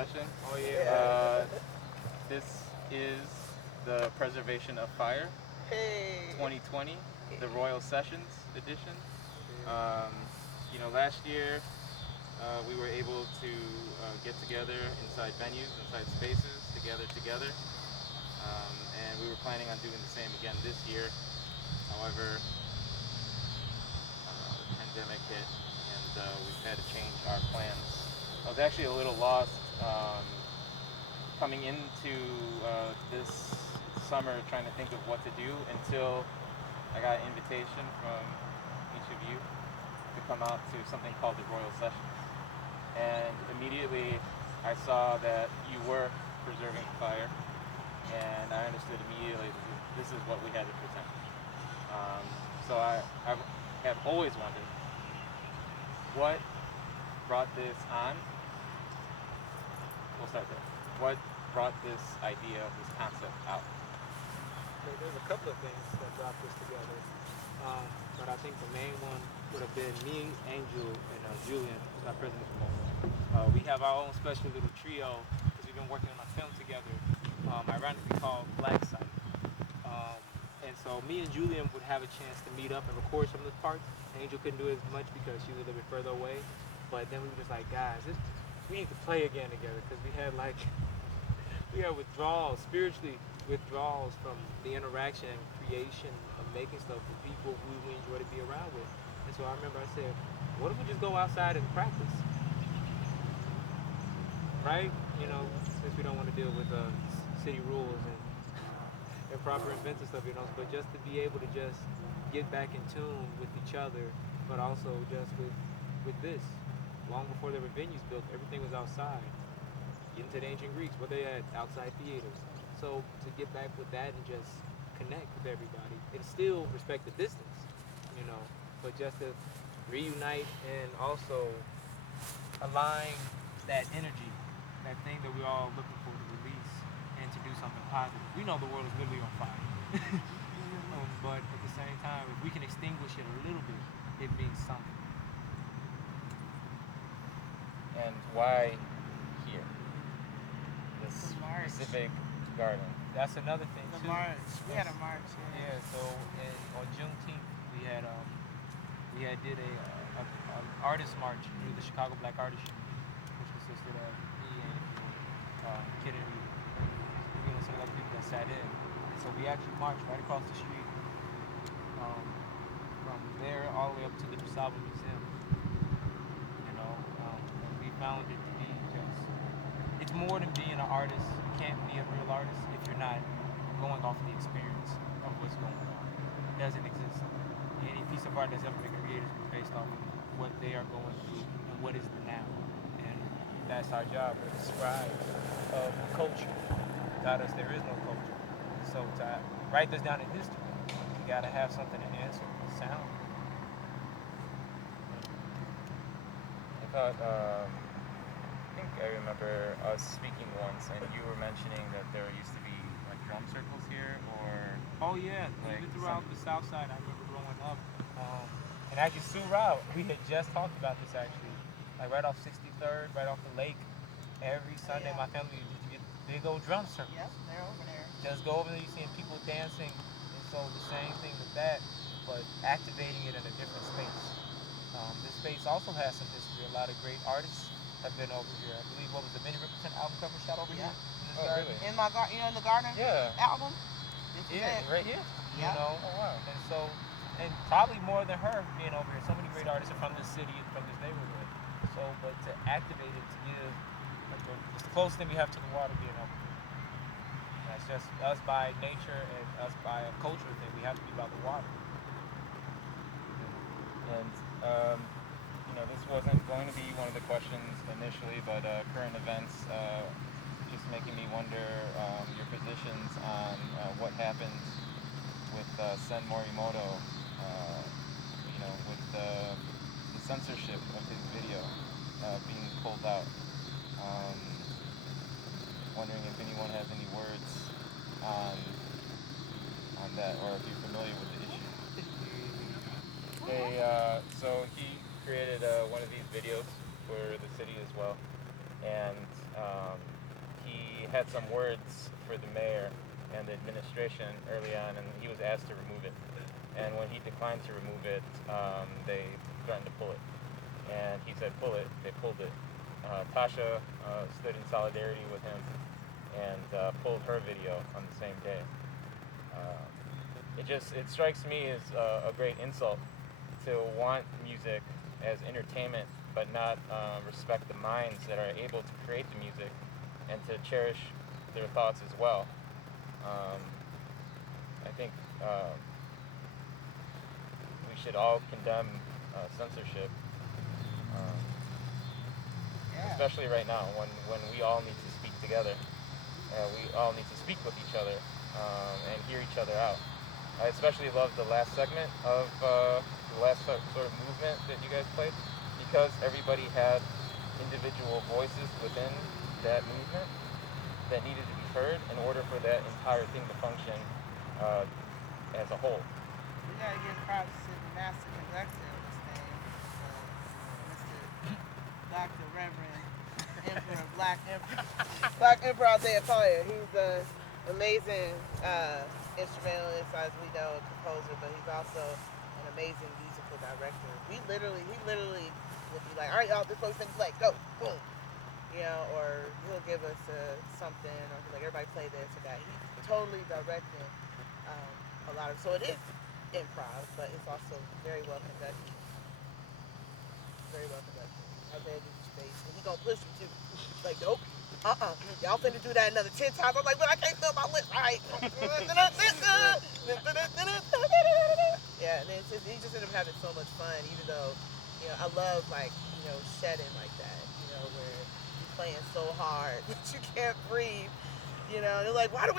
session. Oh yeah. This is the Preservation of Fire Hey. 2020, the Royal Sessions edition. Um, last year we were able to get together inside venues, inside spaces, together, and we were planning on doing the same again this year. However, the pandemic hit, and we've had to change our plans. I was actually a little lost coming into this summer, trying to think of what to do until I got an invitation from each of you to come out to something called the Royal Sessions. And immediately I saw that you were preserving fire, and I understood immediately that this is what we had to present. So I have always wondered what brought this on. We'll start there. What brought this idea, this concept out? Okay, there's a couple of things that brought this together, but I think the main one would have been me, Angel, and Julian, who's not present at the moment. We have our own special little trio because we've been working on a film together, ironically called Black Site. And so me and Julian would have a chance to meet up and record some of the parts. Angel couldn't do it as much because she was a little bit further away. But then we were just like, guys, we need to play again together because we had withdrawals, spiritually withdrawals from the interaction and creation of making stuff with people who we enjoy to be around with. And so I remember I said, what if we just go outside and practice? Right? Since we don't want to deal with city rules and improper events and stuff, but just to be able to just get back in tune with each other, but also just with this. Long before there were venues built, everything was outside. Get into the ancient Greeks, where they had outside theaters. So to get back with that and just connect with everybody, and still respect the distance, but just to reunite and also align that energy, that thing that we're all looking for to release and to do something positive. We know the world is literally on fire. But at the same time, if we can extinguish it a little bit, it means something. And why here? This specific garden. That's another thing The too. march. We had a march. Yeah. So on Juneteenth, we had did a artist march through the Chicago Black Artists Union, which consisted of me and Kennedy, and some other people that sat in. So we actually marched right across the street from there all the way up to the DuSable Museum. And we found it to be it's more than being an artist. You can't be a real artist if you're not going off the experience of what's going on. It doesn't exist. Any piece of art that's ever been created is based off of what they are going through and what is the now. And that's our job. We're the scribes of culture. Without us, there is no culture. So to write this down in history, you got to have something to answer. Sound. I thought, I think I remember us speaking once, and you were mentioning that there used to be like drum circles here, or Oh yeah, like even throughout the South Side, I remember growing up. And actually, Sue Route, we had just talked about this actually, like right off 63rd, right off the lake. Every Sunday, my family used to get big old drum circles. Yep, they're over there. Just go over there, you seeing people dancing, and so the same thing with that, but activating it in a different space. This space also has some history. A lot of great artists have been over here. I believe what was the Many Represent album cover shot over here? Oh, really? In my garden, in the garden Yeah. album. This is Yeah, it. right here. Yeah. Oh wow. And so, and probably more than her being over here. So many great artists are from this city and from this neighborhood. So, but to activate it, to give, it's the closest thing we have to the water being over here. That's just us by nature and us by a cultural thing. We have to be about the water. And this wasn't going to be one of the questions initially, but current events just making me wonder your positions on what happened with Sen Morimoto, with the censorship of his video being pulled out. Wondering if anyone has any words on that, or if you're familiar with the issue. So he created one of these videos for the city as well, and he had some words for the mayor and the administration early on, and he was asked to remove it. And when he declined to remove it, they threatened to pull it. And he said, pull it. They pulled it. Tasha stood in solidarity with him and pulled her video on the same day. It strikes me as a great insult to want music as entertainment, but not respect the minds that are able to create the music and to cherish their thoughts as well. I think we should all condemn censorship, especially right now when we all need to speak together. We all need to speak with each other and hear each other out. I especially love the last segment of the last sort of movement that you guys played, because everybody had individual voices within that movement that needed to be heard in order for that entire thing to function as a whole. We gotta give props to the master conductor of this thing, Mr. Dr. Reverend Emperor Black Emperor Isaiah Collier. He's an amazing instrumentalist, as we know, a composer, but he's also an amazing musical director. He literally would be like, all right, y'all, this is what we finna play, go, boom. You know, or he'll give us something, or he's like, everybody play this or that. He's totally directing a lot of, so it is improv, but it's also very well conducted. Very well conducted. Isaiah did your space, and he gonna push you too. Like, nope. Y'all finna do that another 10 times. I'm like, but I can't feel my lips. All right. Yeah, and it's just, he just ended up having so much fun, even though, you know, I love, like, you know, shedding like that, you know, where you're playing so hard that you can't breathe. You know, they're like, why do we